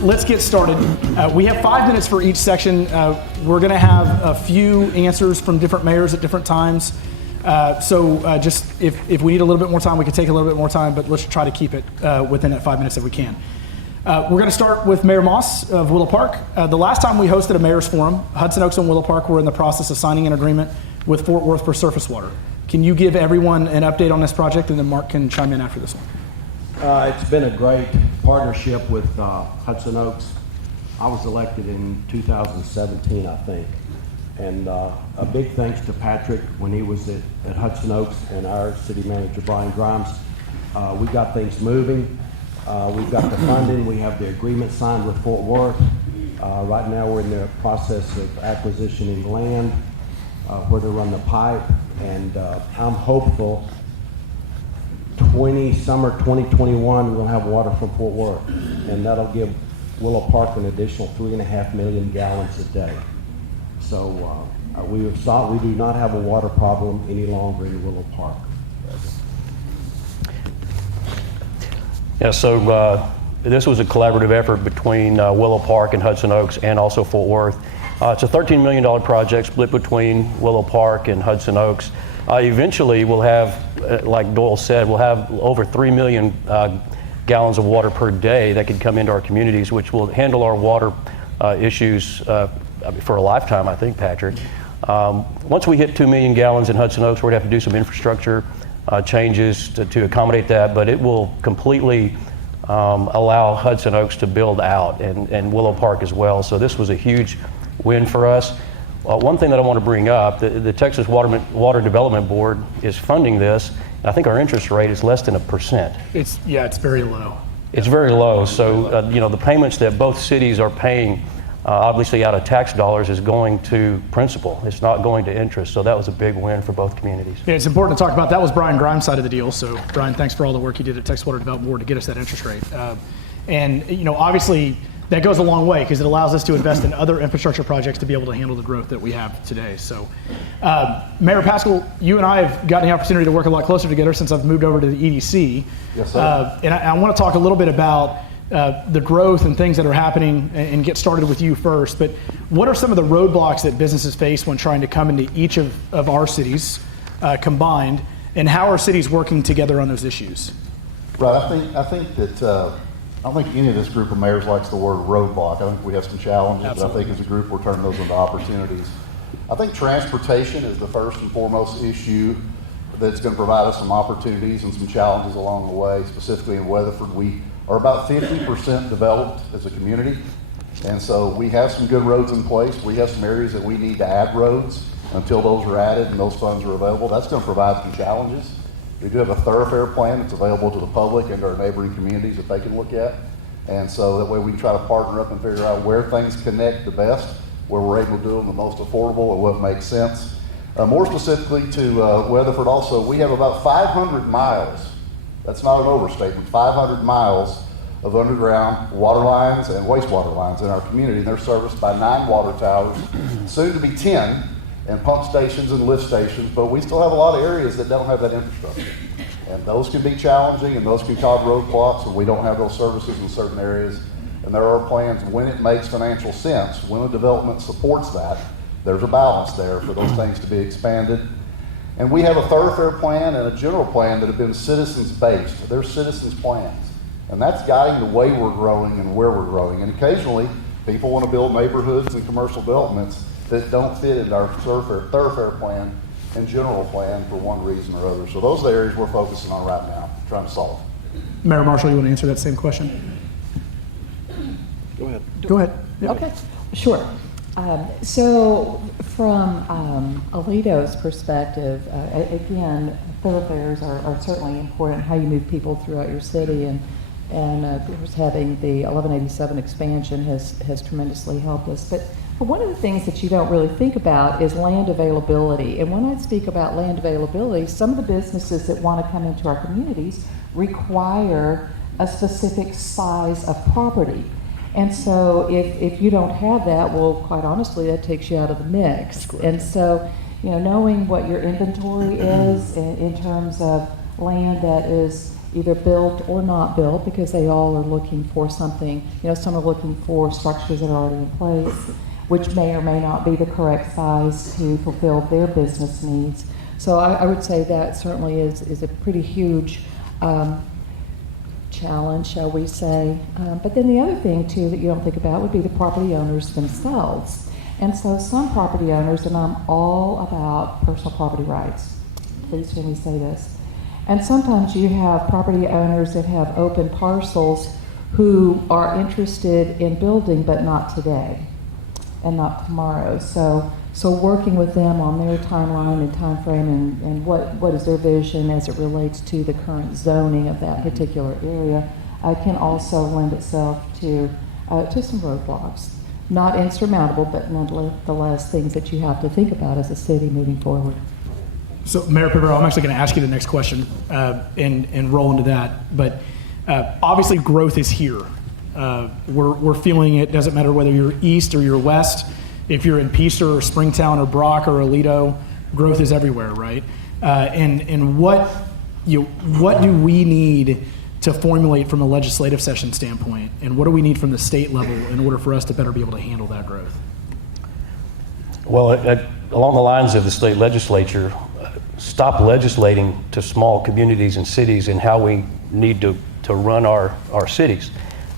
let's get started. We have 5 minutes for each section. We're going to have a few answers from different mayors at different times. Just if we need a little bit more time, we can take a little bit more time, but let's try to keep it within that 5 minutes if we can. We're going to start with Mayor Moss of Willow Park. The last time we hosted a mayor's forum, Hudson Oaks and Willow Park were in the process of signing an agreement with Fort Worth for surface water. Can you give everyone an update on this project, and then Mark can chime in after this one? It's been a great partnership with Hudson Oaks. I was elected in 2017, I think. And a big thanks to Patrick when he was at Hudson Oaks and our city manager, Brian Grimes. We got things moving. We've got the funding. We have the agreement signed with Fort Worth. Right now we're in the process of acquisitioning land where to run the pipe. And I'm hopeful summer 2021 we'll have water from Fort Worth. And that'll give Willow Park an additional 3.5 million gallons a day. So we do not have a water problem any longer in Willow Park. Yeah, so this was a collaborative effort between Willow Park and Hudson Oaks and also Fort Worth. It's a $13 million project split between Willow Park and Hudson Oaks. Eventually we'll have, like Doyle said, we'll have over 3 million gallons of water per day that could come into our communities, which will handle our water issues for a lifetime, I think, Patrick. Once we hit 2 million gallons in Hudson Oaks, we're going to have to do some infrastructure changes to accommodate that, but it will completely allow Hudson Oaks to build out and Willow Park as well. So this was a huge win for us. One thing that I want to bring up, the Texas Water Development Board is funding this, and I think our interest rate is less than 1%. It's very low. It's very low. So the payments that both cities are paying, obviously out of tax dollars, is going to principal. It's not going to interest. So that was a big win for both communities. Yeah, it's important to talk about. That was Brian Grimes' side of the deal. So Brian, thanks for all the work you did at Texas Water Development Board to get us that interest rate. And obviously that goes a long way because it allows us to invest in other infrastructure projects to be able to handle the growth that we have today. So Mayor Paschal, you and I have gotten the opportunity to work a lot closer together since I've moved over to the EDC. Yes, sir. And I want to talk a little bit about the growth and things that are happening and get started with you first. But what are some of the roadblocks that businesses face when trying to come into each of our cities combined, and how are cities working together on those issues? Right, I think that I don't think any of this group of mayors likes the word roadblock. I think we have some challenges, Absolutely. But I think as a group we're turning those into opportunities. I think transportation is the first and foremost issue that's going to provide us some opportunities and some challenges along the way. Specifically in Weatherford, we are about 50% developed as a community, and so we have some good roads in place. We have some areas that we need to add roads. Until those are added and those funds are available, that's going to provide some challenges. We do have a thoroughfare plan that's available to the public and to our neighboring communities that they can look at. And so that way we can try to partner up and figure out where things connect the best, where we're able to do them the most affordable and what makes sense. More specifically to Weatherford also, we have about 500 miles, that's not an overstatement, 500 miles of underground water lines and wastewater lines in our community. And they're serviced by 9 water towers, soon to be 10, and pump stations and lift stations, but we still have a lot of areas that don't have that infrastructure. And those can be challenging and those can cause roadblocks when we don't have those services in certain areas. And there are plans when it makes financial sense, when a development supports that, there's a balance there for those things to be expanded. And we have a thoroughfare plan and a general plan that have been citizens-based. They're citizens' plans. And that's guiding the way we're growing and where we're growing. And occasionally, people want to build neighborhoods and commercial developments that don't fit into our thoroughfare plan and general plan for one reason or other. So those are the areas we're focusing on right now, trying to solve. Mayor Marshall, you want to answer that same question? Go ahead. Go ahead. Yeah. Okay, sure. So from Alito's perspective, again, thoroughfares are certainly important, how you move people throughout your city, and of course having the 1187 expansion has tremendously helped us. But one of the things that you don't really think about is land availability. And when I speak about land availability, some of the businesses that want to come into our communities require a specific size of property. And so if you don't have that, well, quite honestly, that takes you out of the mix. And so, knowing what your inventory is in terms of land that is either built or not built, because they all are looking for something. Some are looking for structures that are already in place, which may or may not be the correct size to fulfill their business needs. So I would say that certainly is a pretty huge challenge, shall we say. But then the other thing, too, that you don't think about would be the property owners themselves. And so some property owners, and I'm all about personal property rights, please hear me say this, and sometimes you have property owners that have open parcels who are interested in building, but not today and not tomorrow. So working with them on their timeline and time frame and what is their vision as it relates to the current zoning of that particular area can also lend itself to some roadblocks. Not insurmountable, but nonetheless things that you have to think about as a city moving forward. So, Mayor Pivero, I'm actually going to ask you the next question and roll into that. But obviously, growth is here. We're feeling it. Doesn't matter whether you're east or you're west. If you're in Peaster or Springtown or Brock or Aledo, growth is everywhere, right? And what do we need to formulate from a legislative session standpoint, and what do we need from the state level in order for us to better be able to handle that growth? Well, along the lines of the state legislature, stop legislating to small communities and cities and how we need to run our cities.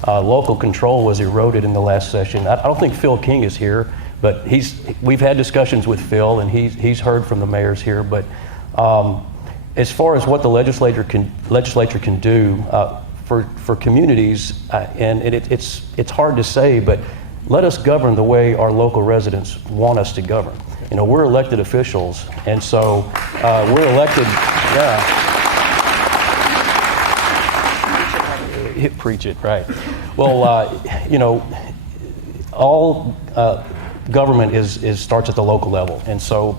Local control was eroded in the last session. I don't think Phil King is here, but we've had discussions with Phil, and he's heard from the mayors here. But as far as what the legislature can do for communities, and it's hard to say, but let us govern the way our local residents want us to govern. We're elected officials, and so we're elected. Yeah. Preach it, right? Well, all government starts at the local level, and so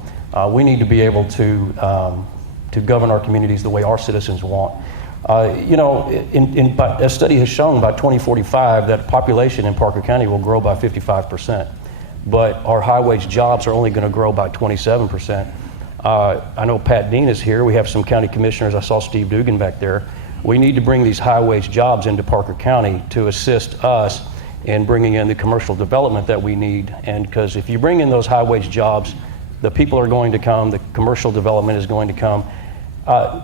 we need to be able to govern our communities the way our citizens want. A study has shown by 2045 that population in Parker County will grow by 55%, but our high-wage jobs are only going to grow by 27%. I know Pat Dean is here. We have some county commissioners. I saw Steve Dugan back there. We need to bring these high-wage jobs into Parker County to assist us in bringing in the commercial development that we need. And because if you bring in those high-wage jobs, the people are going to come, the commercial development is going to come.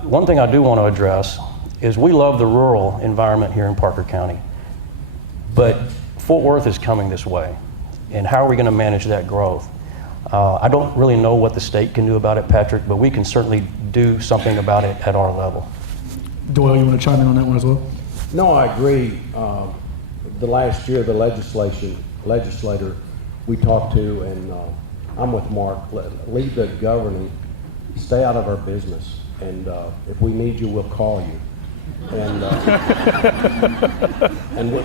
One thing I do want to address is we love the rural environment here in Parker County, but Fort Worth is coming this way. And how are we going to manage that growth? I don't really know what the state can do about it, Patrick, but we can certainly do something about it at our level. Doyle, you want to chime in on that one as well? No, I agree. The last year, the legislator we talked to, and I'm with Mark, leave the governing, stay out of our business, and if we need you, we'll call you. And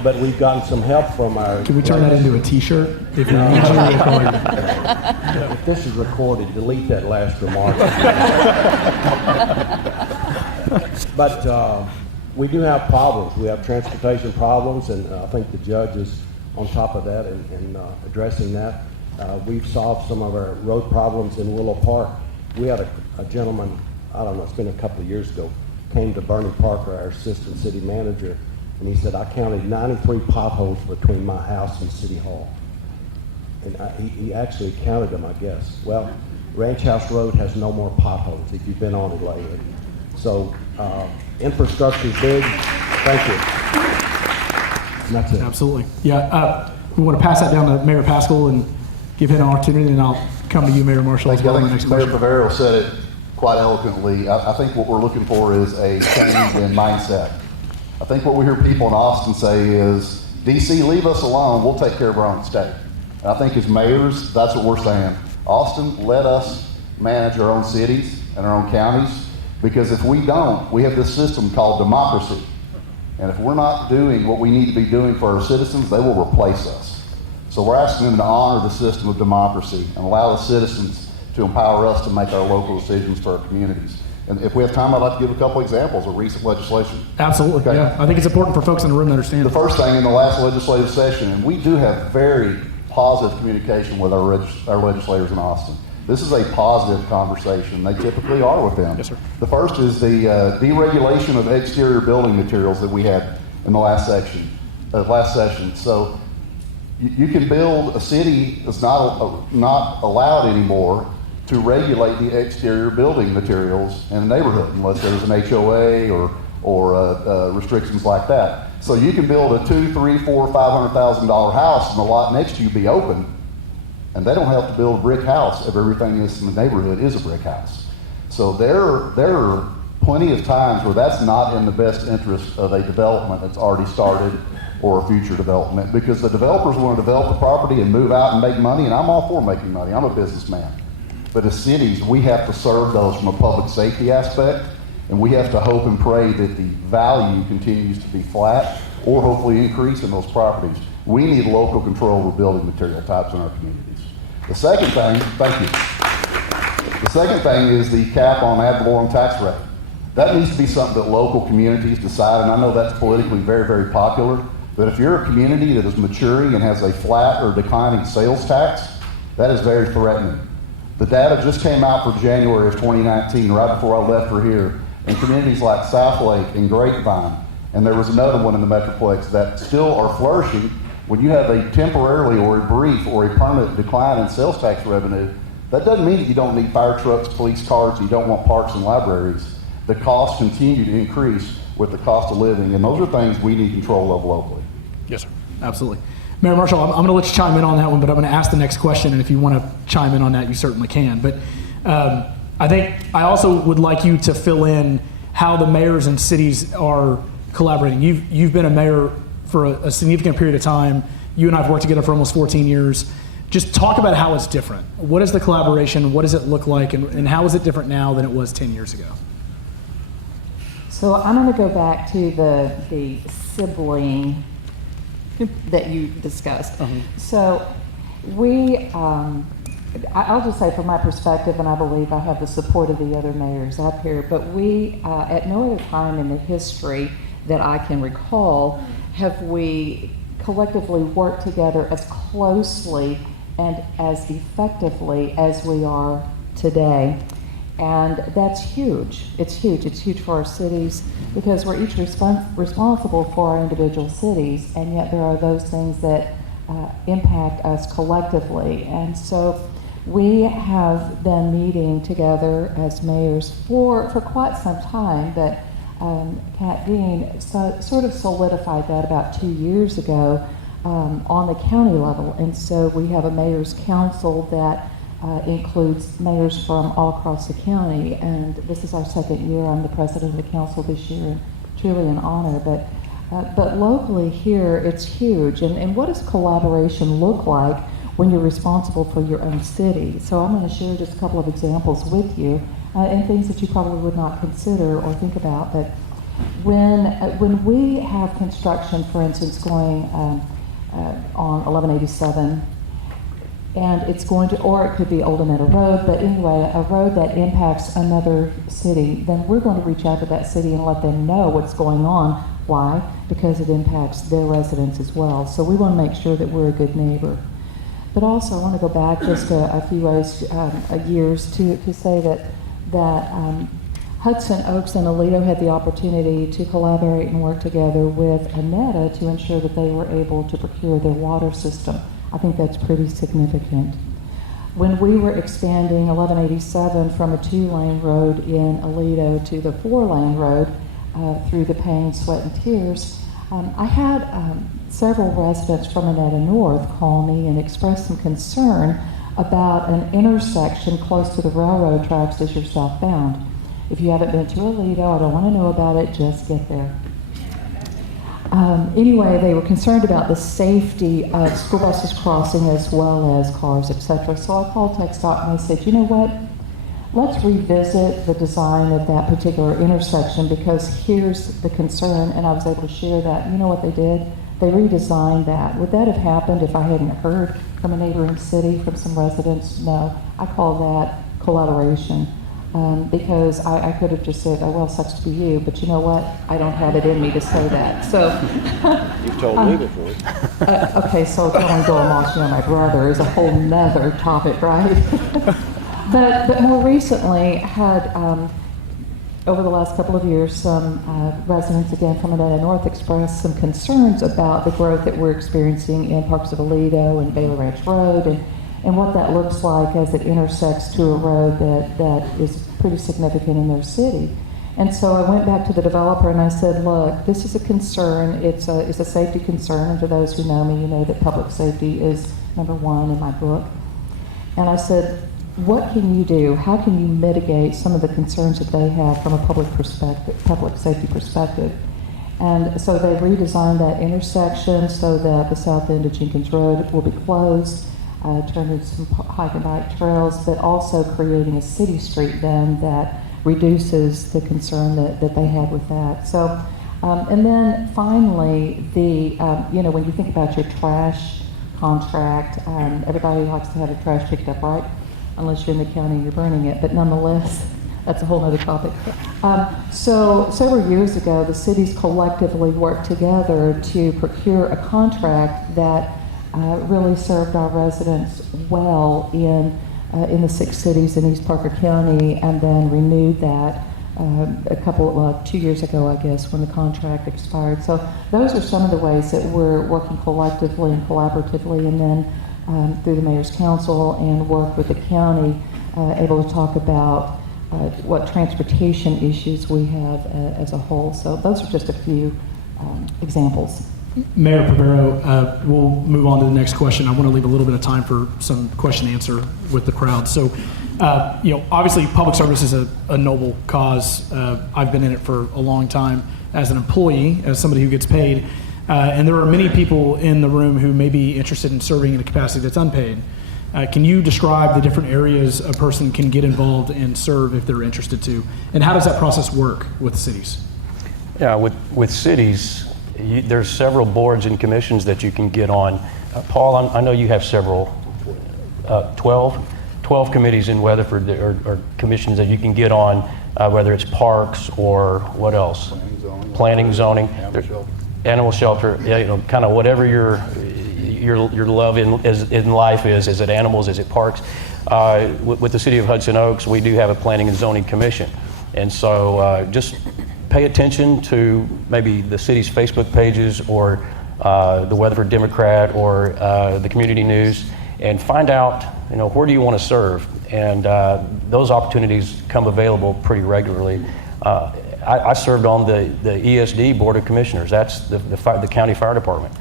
but we've gotten some help from our. Can we turn that into a T-shirt? If you need you, we'll call you. If this is recorded, delete that last remark. But we do have problems. We have transportation problems, and I think the judge is on top of that and addressing that. We've solved some of our road problems in Willow Park. We had a gentleman, I don't know, it's been a couple of years ago, came to Bernie Parker, our assistant city manager, and he said, I counted 93 potholes between my house and City Hall. And he actually counted them, I guess. Well, Ranch House Road has no more potholes if you've been on it lately. So infrastructure is big. Thank you. And that's it. Absolutely. Yeah. We want to pass that down to Mayor Pascal and give him an opportunity, and I'll come to you, Mayor Marshall, as well in the next Mayor question. Pivero said it quite eloquently. I think what we're looking for is a change in mindset. I think what we hear people in Austin say is, DC, leave us alone. We'll take care of our own state. And I think as mayors, that's what we're saying. Austin, let us manage our own cities and our own counties, because if we don't, we have this system called democracy. And if we're not doing what we need to be doing for our citizens, they will replace us. So we're asking them to honor the system of democracy and allow the citizens to empower us to make our local decisions for our communities. And if we have time, I'd like to give a couple examples of recent legislation. Absolutely. Okay. Yeah. I think it's important for folks in the room to understand. The first thing in the last legislative session, and we do have very positive communication with our legislators in Austin, This is a positive conversation. They typically are with them. Yes, sir. The first is the deregulation of exterior building materials that we had in the last session. So you can build, a city is not allowed anymore to regulate the exterior building materials in a neighborhood unless there's an HOA or restrictions like that. So you can build a $200,000, $300,000, $400,000, $500,000 house and the lot next to you be open, and they don't have to build a brick house if everything is in the neighborhood is a brick house. So there are plenty of times where that's not in the best interest of a development that's already started or a future development, because the developers want to develop the property and move out and make money, and I'm all for making money. I'm a businessman. But as cities, we have to serve those from a public safety aspect, and we have to hope and pray that the value continues to be flat or hopefully increase in those properties. We need local control over building material types in our communities. The second thing, thank you. The second thing is the cap on ad valorem tax rate. That needs to be something that local communities decide, and I know that's politically very, very popular, but if you're a community that is maturing and has a flat or declining sales tax, that is very threatening. The data just came out for January of 2019, right before I left for here, in communities like South Lake and Grapevine, and there was another one in the Metroplex that still are flourishing. When you have a temporarily or a brief or a permanent decline in sales tax revenue, that doesn't mean that you don't need fire trucks, police cars, you don't want parks and libraries. The costs continue to increase with the cost of living, and those are things we need control of locally. Yes, sir. Absolutely. Mayor Marshall, I'm going to let you chime in on that one, but I'm going to ask the next question, and if you want to chime in on that, you certainly can. But I think I also would like you to fill in how the mayors and cities are collaborating. You've been a mayor for a significant period of time. You and I have worked together for almost 14 years. Just talk about how it's different. What is the collaboration? What does it look like? And how is it different now than it was 10 years ago? So I'm going to go back to the sibling that you discussed. So we, I'll just say from my perspective, and I believe I have the support of the other mayors up here, but we, at no other time in the history that I can recall, have we collectively worked together as closely and as effectively as we are today. And that's huge. It's huge. It's huge for our cities because we're each responsible for our individual cities, and yet there are those things that impact us collectively. And so we have been meeting together as mayors for quite some time, but Kat Dean sort of solidified that about 2 years ago on the county level. And so we have a mayor's council that includes mayors from all across the county, and this is our second year. I'm the president of the council this year, and truly an honor. But locally here, it's huge. And what does collaboration look like when you're responsible for your own city? So I'm going to share just a couple of examples with you, and things that you probably would not consider or think about. But when we have construction, for instance, going on 1187. And it's going to, or it could be Old Meadow Road, but anyway, a road that impacts another city, then we're going to reach out to that city and let them know what's going on. Why? Because it impacts their residents as well. So we want to make sure that we're a good neighbor. But also, I want to go back just a few years to say that Hudson Oaks and Aledo had the opportunity to collaborate and work together with Aneta to ensure that they were able to procure their water system. I think that's pretty significant. When we were expanding 1187 from a 2-lane road in Aledo to the 4-lane road through the pain, sweat, and tears, I had several residents from Aneta North call me and express some concern about an intersection close to the railroad tracks as you're southbound. If you haven't been to Aledo, I don't want to know about it, just get there. Anyway, they were concerned about the safety of school buses crossing as well as cars, etc. So I called TxDOT and I said, you know what? Let's revisit the design of that particular intersection because here's the concern, and I was able to share that. You know what they did? They redesigned that. Would that have happened if I hadn't heard from a neighboring city, from some residents? No. I call that collaboration. Because I could have just said, oh, well, sucks to be you, but you know what? I don't have it in me to say that. So You've told me before. okay, so telling Bill and my brother is a whole nother topic, right? But more recently, had over the last couple of years, some residents again from Atlanta North expressed some concerns about the growth that we're experiencing in parts of Aledo and Baylor Ranch Road, and what that looks like as it intersects to a road that is pretty significant in their city. And so I went back to the developer and I said, look, this is a concern. It's a safety concern. And for those who know me, you know that public safety is number one in my book. And I said, what can you do? How can you mitigate some of the concerns that they have from a public safety perspective? And so they redesigned that intersection so that the south end of Jenkins Road will be closed, turned into some hike and bike trails, but also creating a city street then that reduces the concern that they had with that. So, and then finally, when you think about your trash contract, everybody likes to have their trash picked up, right? Unless you're in the county and you're burning it, but nonetheless, that's a whole other topic. So several years ago, the cities collectively worked together to procure a contract that really served our residents well in the 6 cities in East Parker County, and then renewed that 2 years ago, I guess, when the contract expired. So those are some of the ways that we're working collectively and collaboratively, and then through the Mayor's Council and work with the county, able to talk about what transportation issues we have as a whole. So those are just a few examples. Mayor Pavero, we'll move on to the next question. I want to leave a little bit of time for some question and answer with the crowd. So, obviously public service is a noble cause. I've been in it for a long time as an employee, as somebody who gets paid. And there are many people in the room who may be interested in serving in a capacity that's unpaid. Can you describe the different areas a person can get involved and serve if they're interested to? And how does that process work with cities? Yeah, with cities, there's several boards and commissions that you can get on. Paul, I know you have several, 12 committees in Weatherford or commissions that you can get on, whether it's parks or what else? Planning, zoning. Animal shelter, yeah, kind of whatever your love in life is. Is it animals? Is it parks? With the city of Hudson Oaks, we do have a planning and zoning commission, and so just pay attention to maybe the city's Facebook pages or the Weatherford Democrat or the Community News, and find out where do you want to serve, and those opportunities come available pretty regularly. I served on the ESD Board of Commissioners. That's the county fire department.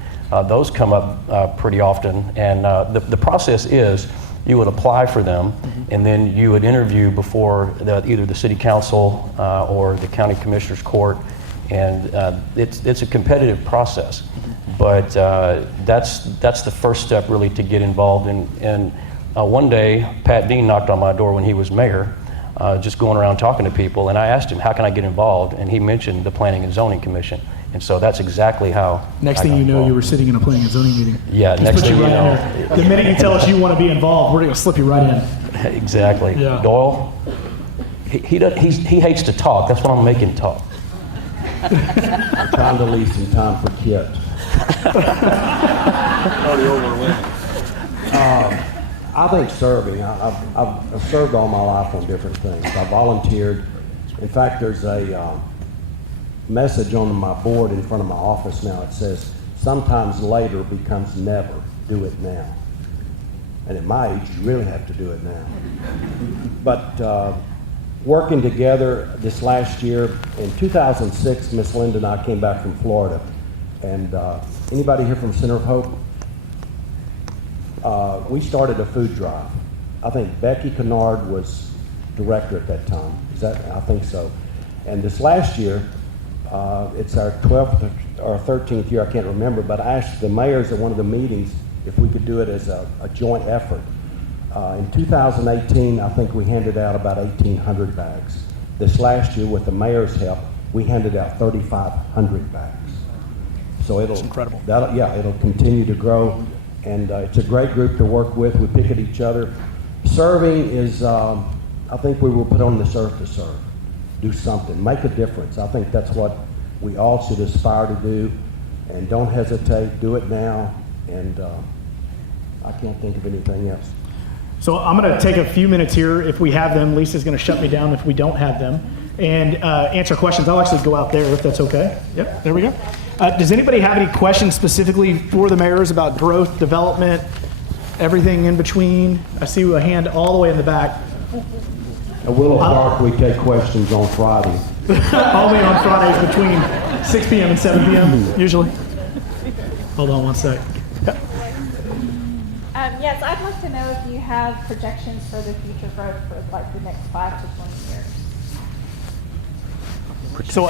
Those come up pretty often, and the process is you would apply for them, and then you would interview before either the city council or the county commissioner's court, and it's a competitive process. But that's the first step really to get involved. And one day, Pat Dean knocked on my door when he was mayor, just going around talking to people, and I asked him, how can I get involved? And he mentioned the Planning and Zoning Commission. And so that's exactly how. Next thing you know, you were sitting in a planning and zoning meeting. Yeah, Just next put thing you you right know. in there. The minute you tell us you want to be involved, we're going to slip you right in. Exactly. Yeah. Doyle, he hates to talk. That's what I'm making talk. I'm trying to leave some time for Kit. Already overwhelmed. I think serving, I've served all my life on different things. I volunteered. In fact, there's a message on my board in front of my office now. It says, sometimes later becomes never. Do it now. And at my age, you really have to do it now. But working together this last year, in 2006, Miss Linda and I came back from Florida. And anybody here from Center of Hope? We started a food drive. I think Becky Kennard was director at that time. I think so. And this last year, it's our 12th or 13th year, I can't remember, but I asked the mayors at one of the meetings if we could do it as a joint effort. In 2018, I think we handed out about 1,800 bags. This last year, with the mayor's help, we handed out 3,500 bags. So That's incredible. It'll continue to grow, and it's a great group to work with. We pick at each other. Serving is, I think we were put on this earth to serve. Do something, make a difference. I think that's what we all should aspire to do, and don't hesitate, do it now, and I can't think of anything else. So I'm going to take a few minutes here if we have them. Lisa's going to shut me down if we don't have them, and answer questions. I'll actually go out there if that's okay. Yep, there we go. Does anybody have any questions specifically for the mayors about growth, development, everything in between? I see a hand all the way in the back. At Willow Park, we take questions on Friday. Only on Fridays between 6 p.m. and 7 p.m. usually. Hold on one sec. Yes, I'd like to know if you have projections for the future growth for like the next 5 to 20 years. So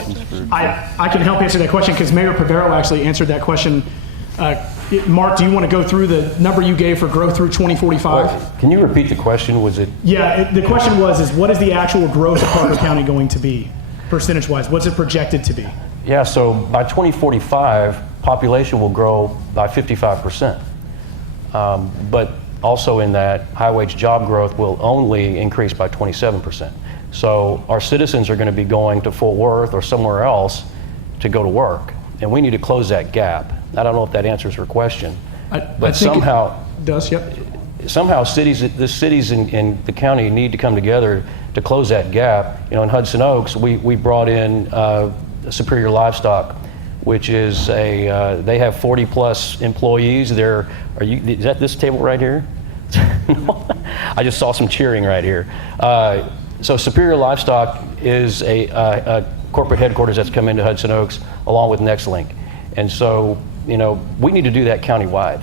I can help answer that question because Mayor Pavero actually answered that question. Mark, do you want to go through the number you gave for growth through 2045? Can you repeat the question? Was it? Yeah, the question was what is the actual growth of Parker County going to be, percentage-wise? What's it projected to be? Yeah, so by 2045, population will grow by 55%. But also in that, high-wage job growth will only increase by 27%. So our citizens are going to be going to Fort Worth or somewhere else to go to work, and we need to close that gap. I don't know if that answers your question, but somehow it does. Yep. Somehow the cities in the county need to come together to close that gap. You know, in Hudson Oaks, we brought in Superior Livestock, which is they have 40 plus employees. Is that this table right here? I just saw some cheering right here. So Superior Livestock is a corporate headquarters that's come into Hudson Oaks along with NextLink. And so, you know, we need to do that countywide,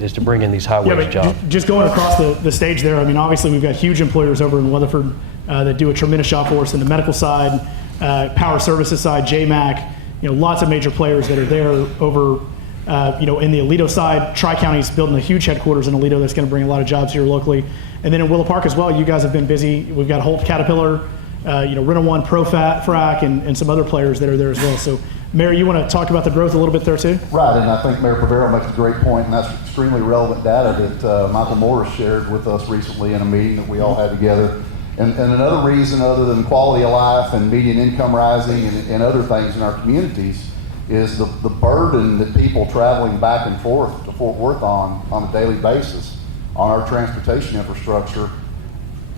is to bring in these high-wage jobs. Just going across the stage there, I mean, obviously we've got huge employers over in Weatherford that do a tremendous job for us in the medical side, power services side, JMAC, you know, lots of major players that are there over, you know, in the Aledo side. Tri-County's building a huge headquarters in Aledo that's going to bring a lot of jobs here locally. And then in Willow Park as well, you guys have been busy. We've got Holt Caterpillar, you know, Renault One, ProFrac, and some other players that are there as well. So, Mayor, you want to talk about the growth a little bit there too? Right, and I think Mayor Pavero makes a great point, and that's extremely relevant data that Michael Morris shared with us recently in a meeting that we all had together. And another reason other than quality of life and median income rising and other things in our communities is the burden that people traveling back and forth to Fort Worth on a daily basis on our transportation infrastructure.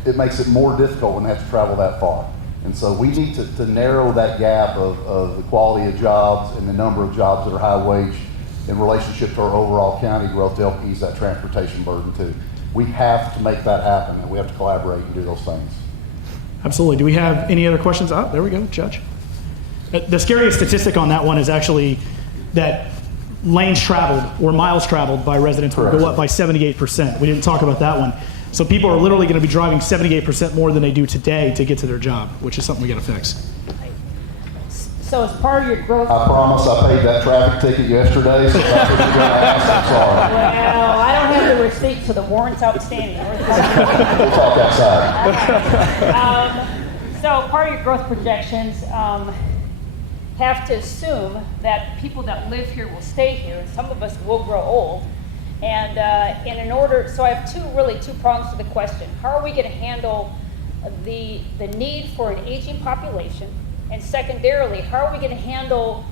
It makes it more difficult when they have to travel that far. And so we need to narrow that gap of the quality of jobs and the number of jobs that are high wage in relationship to our overall county growth to help ease that transportation burden too. We have to make that happen, and we have to collaborate and do those things. Absolutely. Do we have any other questions? Oh, there we go, Judge. The scariest statistic on that one is actually that lanes traveled or miles traveled by residents will go up by 78%. We didn't talk about that one. So people are literally going to be driving 78% more than they do today to get to their job, which is something we got to fix. So as part of your growth. I promise I paid that traffic ticket yesterday, so if that's what you're going to ask, I'm sorry. Well, I don't have the receipt, so the warrant's outstanding. We'll talk outside. So part of your growth projections have to assume that people that live here will stay here, and some of us will grow old. And in order, so I have two prongs to the question. How are we going to handle the need for an aging population? And secondarily, how are we going to handle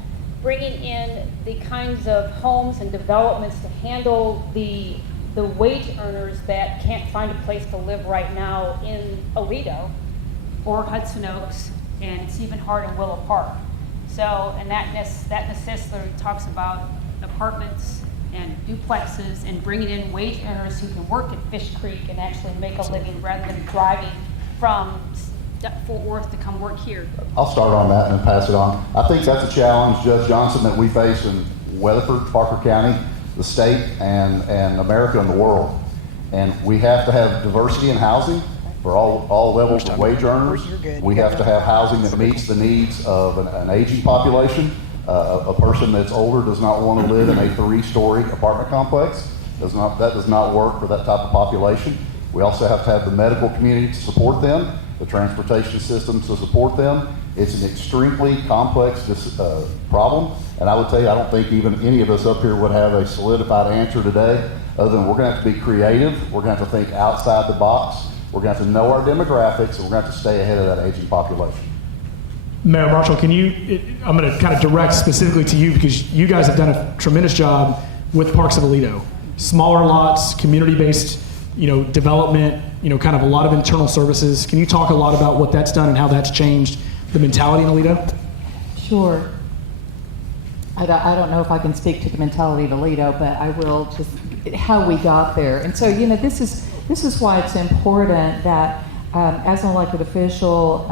bringing in the kinds of homes and developments to handle the wage earners that can't find a place to live right now in Aledo or Hudson Oaks, and it's even hard in Willow Park. So, and that necessarily talks about apartments and duplexes and bringing in wage earners who can work at Fish Creek and actually make a living rather than driving from Fort Worth to come work here. I'll start on that and then pass it on. I think that's a challenge, Judge Johnson, that we face in Weatherford, Parker County, the state, and America and the world. And we have to have diversity in housing for all levels of wage earners. We have to have housing that meets the needs of an aging population. A person that's older does not want to live in a 3-story apartment complex. That does not work for that type of population. We also have to have the medical community to support them, the transportation system to support them. It's an extremely complex problem, and I would tell you, I don't think even any of us up here would have a solidified answer today, other than we're going to have to be creative, we're going to have to think outside the box, we're going to have to know our demographics, and we're going to have to stay ahead of that aging population. Mayor Marshall, I'm going to kind of direct specifically to you because you guys have done a tremendous job with Parks of Aledo. Smaller lots, community-based development, kind of a lot of internal services. Can you talk a lot about what that's done and how that's changed the mentality in Aledo? Sure. I don't know if I can speak to the mentality of Aledo, but I will just how we got there. And so, this is why it's important that as an elected official,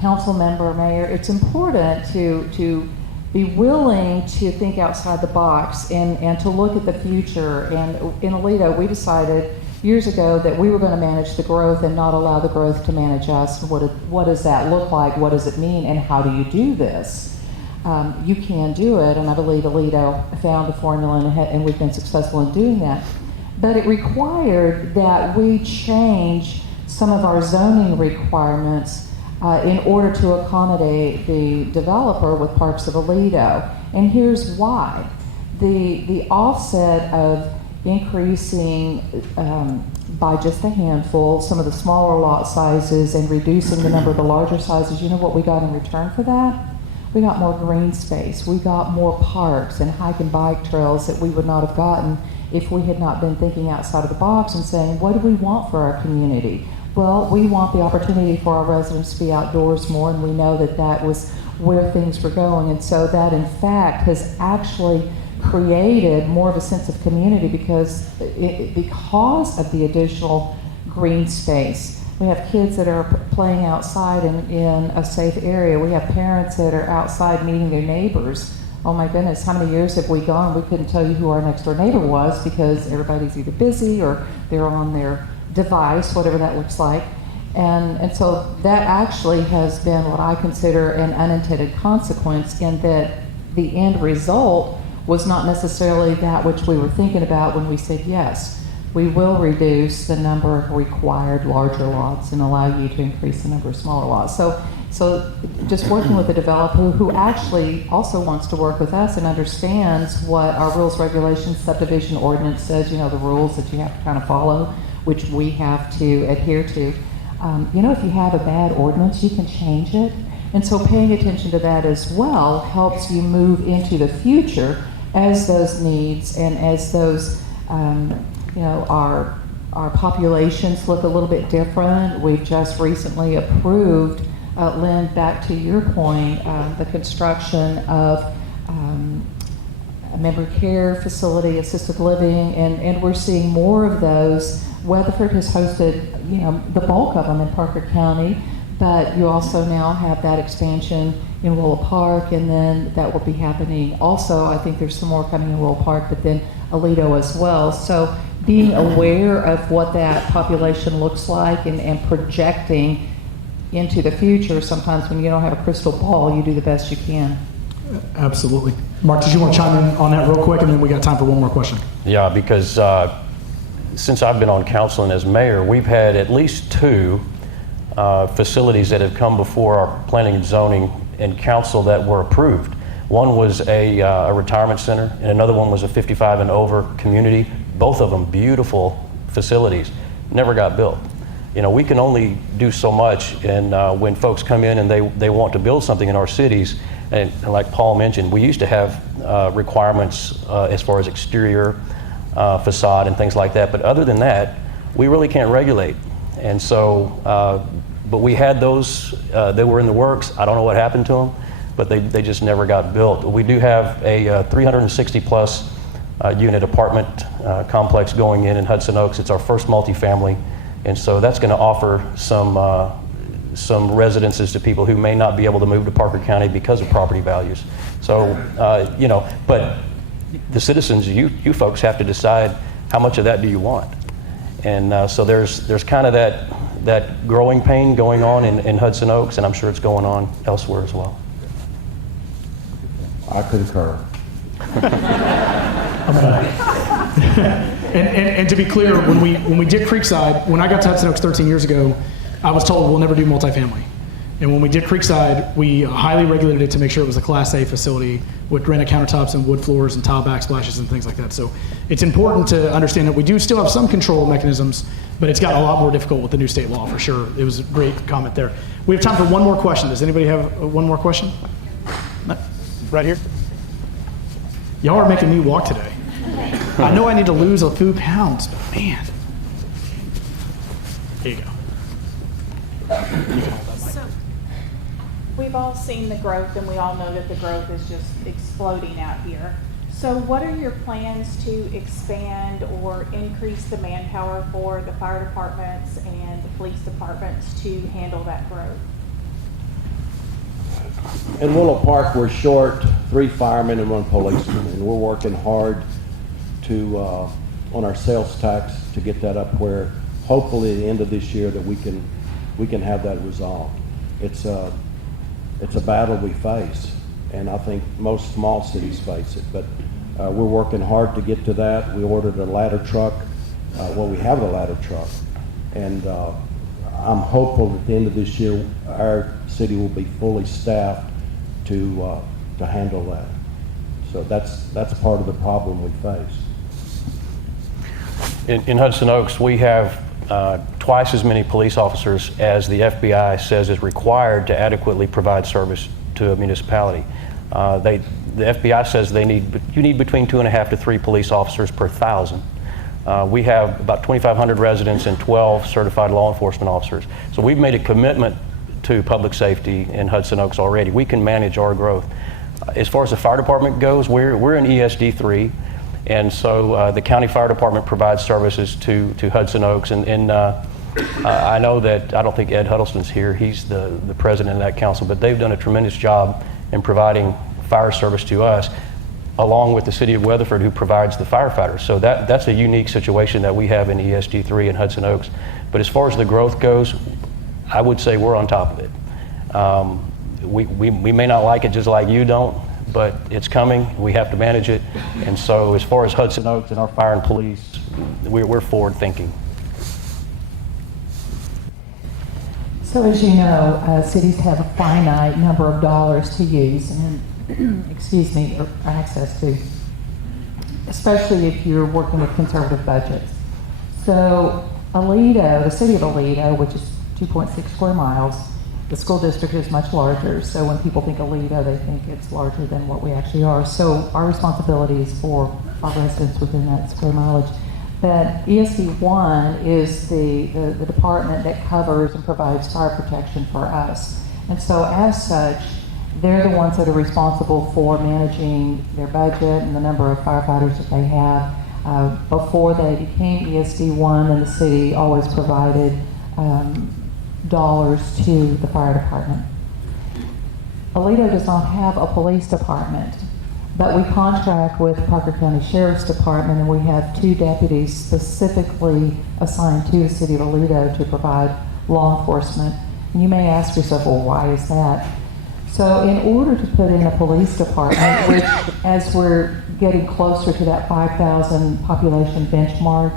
council member, mayor, it's important to be willing to think outside the box and to look at the future. And in Aledo, we decided years ago that we were going to manage the growth and not allow the growth to manage us. What does that look like? What does it mean? And how do you do this? You can do it, and I believe Aledo found a formula, and we've been successful in doing that. But it required that we change some of our zoning requirements in order to accommodate the developer with Parks of Aledo. And here's why. The offset of increasing by just a handful some of the smaller lot sizes and reducing the number of the larger sizes, you know what we got in return for that? We got more green space. We got more parks and hike and bike trails that we would not have gotten if we had not been thinking outside of the box and saying, what do we want for our community? Well, we want the opportunity for our residents to be outdoors more, and we know that that was where things were going. And so that, in fact, has actually created more of a sense of community because of the additional green space. We have kids that are playing outside in a safe area. We have parents that are outside meeting their neighbors. Oh my goodness, how many years have we gone? We couldn't tell you who our next door neighbor was because everybody's either busy or they're on their device, whatever that looks like. And so that actually has been what I consider an unintended consequence in that the end result was not necessarily that which we were thinking about when we said yes. We will reduce the number of required larger lots and allow you to increase the number of smaller lots. So just working with a developer who actually also wants to work with us and understands what our rules, regulations, subdivision ordinance says, the rules that you have to kind of follow, which we have to adhere to. If you have a bad ordinance, you can change it. And so paying attention to that as well helps you move into the future as those needs and as those our populations look a little bit different. We've just recently approved, Lynn, back to your point, the construction of a memory care facility, assisted living, and we're seeing more of those. Weatherford has hosted, the bulk of them in Parker County, but you also now have that expansion in Willow Park, and then that will be happening also. I think there's some more coming in Willow Park, but then Aledo as well. So being aware of what that population looks like and projecting into the future, sometimes when you don't have a crystal ball, you do the best you can. Absolutely. Mark, did you want to chime in on that real quick, and then we got time for one more question? Yeah, because since I've been on council and as mayor, we've had at least two facilities that have come before our planning and zoning and council that were approved. One was a retirement center, and another one was a 55 and over community. Both of them beautiful facilities, never got built. We can only do so much, and when folks come in and they want to build something in our cities, and like Paul mentioned, we used to have requirements as far as exterior facade and things like that, but other than that, we really can't regulate. And so, but we had those, they were in the works. I don't know what happened to them, but they just never got built. We do have a 360 plus unit apartment complex going in Hudson Oaks. It's our first multifamily, and so that's going to offer some residences to people who may not be able to move to Parker County because of property values. So, but the citizens, you folks have to decide how much of that do you want. And so there's kind of that growing pain going on in Hudson Oaks, and I'm sure it's going on elsewhere as well. I concur. And to be clear, when we did Creekside, when I got to Hudson Oaks 13 years ago, I was told we'll never do multifamily. And when we did Creekside, we highly regulated it to make sure it was a Class A facility with granite countertops and wood floors and tile backsplashes and things like that. So it's important to understand that we do still have some control mechanisms, but it's gotten a lot more difficult with the new state law for sure. It was a great comment there. We have time for one more question. Does anybody have one more question? No? Right here. Y'all are making me walk today. I know I need to lose a few pounds, but man. Here you go. You can hold that mic. So, we've all seen the growth, and we all know that the growth is just exploding out here. So what are your plans to expand or increase the manpower for the fire departments and the police departments to handle that growth? In Willow Park, we're short 3 firemen and 1 policeman, and we're working hard to, on our sales tax to get that up where hopefully at the end of this year that we can have that resolved. It's a battle we face, and I think most small cities face it, but we're working hard to get to that. We ordered a ladder truck. We have a ladder truck, and I'm hopeful at the end of this year our city will be fully staffed to handle that. So that's part of the problem we face. In Hudson Oaks, we have twice as many police officers as the FBI says is required to adequately provide service to a municipality. The FBI says you need between 2.5 to 3 police officers per 1,000. We have about 2,500 residents and 12 certified law enforcement officers. So we've made a commitment to public safety in Hudson Oaks already. We can manage our growth. As far as the fire department goes, we're in ESD 3, and so the county fire department provides services to Hudson Oaks. And I know that, I don't think Ed Huddleston's here, he's the president of that council, but they've done a tremendous job in providing fire service to us, along with the city of Weatherford, who provides the firefighters. So that's a unique situation that we have in ESD 3 in Hudson Oaks. But as far as the growth goes, I would say we're on top of it. We may not like it just like you don't, but it's coming. We have to manage it. And so as far as Hudson Oaks and our fire and police, we're forward thinking. So as you know, cities have a finite number of dollars to use and, excuse me, or access to, especially if you're working with conservative budgets. So Aledo, the city of Aledo, which is 2.6 square miles, the school district is much larger. So when people think Aledo, they think it's larger than what we actually are. So our responsibility is for our residents within that square mileage. But ESD 1 is the department that covers and provides fire protection for us. And so as such, they're the ones that are responsible for managing their budget and the number of firefighters that they have. Before they became ESD 1, and the city always provided dollars to the fire department. Aledo does not have a police department, but we contract with Parker County Sheriff's Department, and we have 2 deputies specifically assigned to the city of Aledo to provide law enforcement. And you may ask yourself, well, why is that? So in order to put in a police department, which as we're getting closer to that 5,000 population benchmark,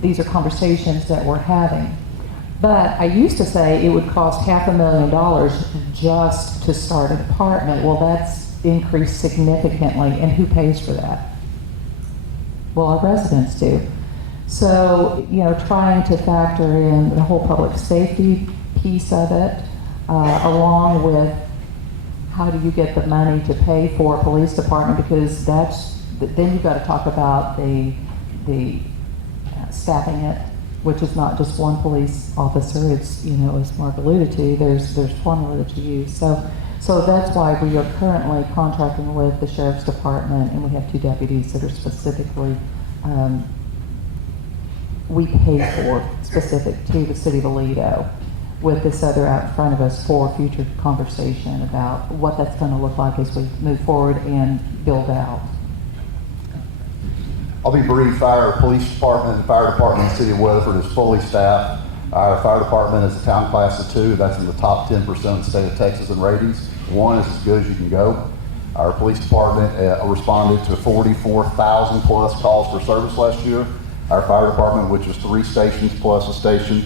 these are conversations that we're having. But I used to say it would cost $500,000 just to start a department. Well, that's increased significantly, and who pays for that? Well, our residents do. So, trying to factor in the whole public safety piece of it, along with how do you get the money to pay for a police department, because then you've got to talk about the staffing it, which is not just one police officer. It's, as Mark alluded to, there's formula that you use. So that's why we are currently contracting with the Sheriff's Department, and we have 2 deputies that are specifically, we pay for specific to the city of Aledo, with this other out in front of us for future conversation about what that's going to look like as we move forward and build out. I'll be brief. Our police department and fire department in the city of Weatherford is fully staffed. Our fire department is a town class of 2. That's in the top 10% of the state of Texas in ratings. 1 is as good as you can go. Our police department responded to 44,000 plus calls for service last year. Our fire department, which is 3 stations plus a station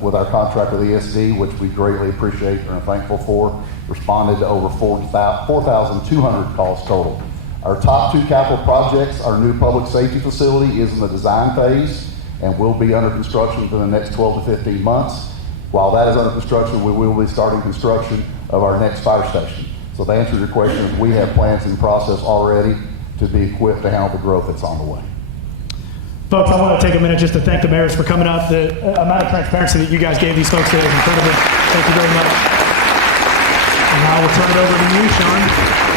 with our contract with ESD, which we greatly appreciate and are thankful for, responded to over 4,200 calls total. Our top 2 capital projects, our new public safety facility is in the design phase and will be under construction within the next 12 to 15 months. While that is under construction, we will be starting construction of our next fire station. So to answer your question, we have plans in process already to be equipped to handle the growth that's on the way. Folks, I want to take a minute just to thank the mayors for coming up. The amount of transparency that you guys gave these folks today is incredible. Thank you very much. And now we'll turn it over to you, Sean.